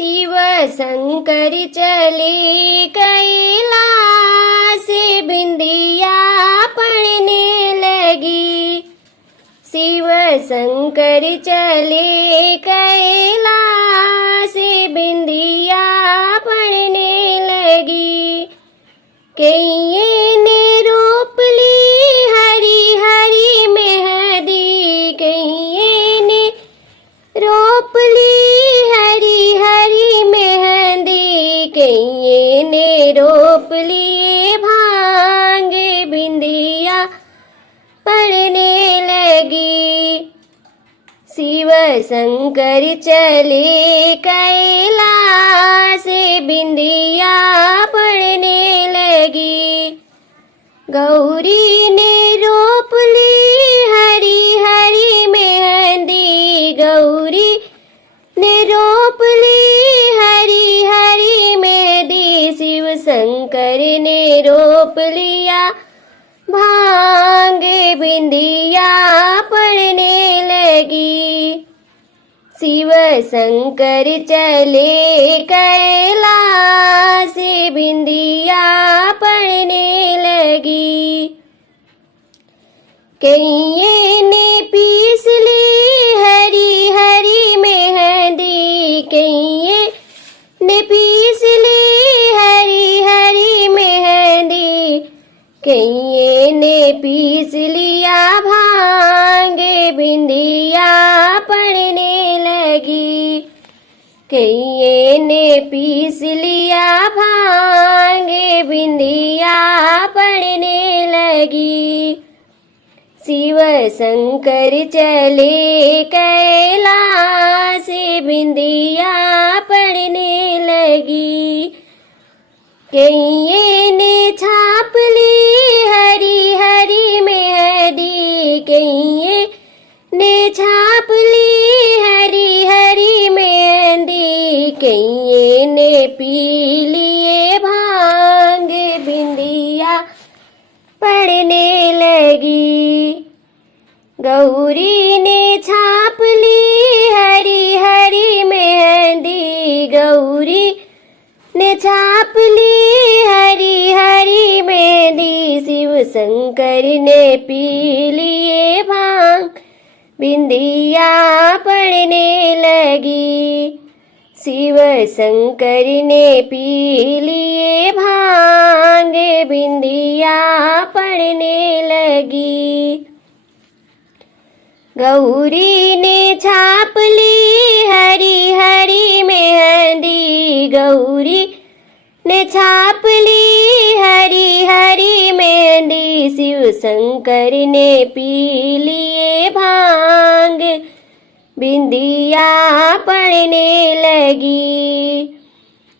शिव शंकर चले कैलाश, बिंदिया पढ़ने लगी। शिव शंकर चले कैलाश, बिंदिया पढ़ने लगी। कइये ने रोप ली हरी हरी मेहंदी, कइये ने रोप ली हरी हरी मेहंदी, कइये ने रोप लिए भांग, बिंदिया पढ़ने लगी। शिव शंकर चले कैलाश, बिंदिया पढ़ने लगी। गौरी ने रोप ली हरी हरी मेहंदी, गौरी ने रोप ली हरी हरी मेहंदी। शिव शंकर ने रोप लिया भांग, बिंदिया पढ़ने लगी। शिव शंकर चले कैलाश, बिंदिया पढ़ने लगी। कइये ने पीस ली हरी हरी मेहंदी, कइये ने पीस ली हरी हरी मेहंदी, कइये ने पीस लिया भांग, बिंदिया पढ़ने लगी। कइये ने पीस लिया भांग, बिंदिया पढ़ने लगी। शिव शंकर चले कैलाश, बिंदिया पढ़ने लगी। कइये ने छाप ली हरी हरी मेहंदी, कइये ने छाप ली हरी हरी मेहंदी, कइये ने पी लिए भांग, बिंदिया पढ़ने लगी। गौरी ने छाप ली हरी हरी मेहंदी, गौरी ने छाप ली हरी हरी मेहंदी। शिव शंकर ने पी लिए भांग, बिंदिया पढ़ने लगी। शिव शंकर ने पी लिए भांग, बिंदिया पढ़ने लगी। गौरी ने छाप ली हरी हरी मेहंदी, गौरी ने छाप ली हरी हरी मेहंदी। शिव शंकर ने पी लिए भांग, बिंदिया पढ़ने लगी।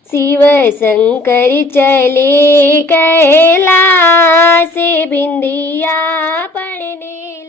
शिव शंकर चले कैलाश, बिंदिया पढ़ने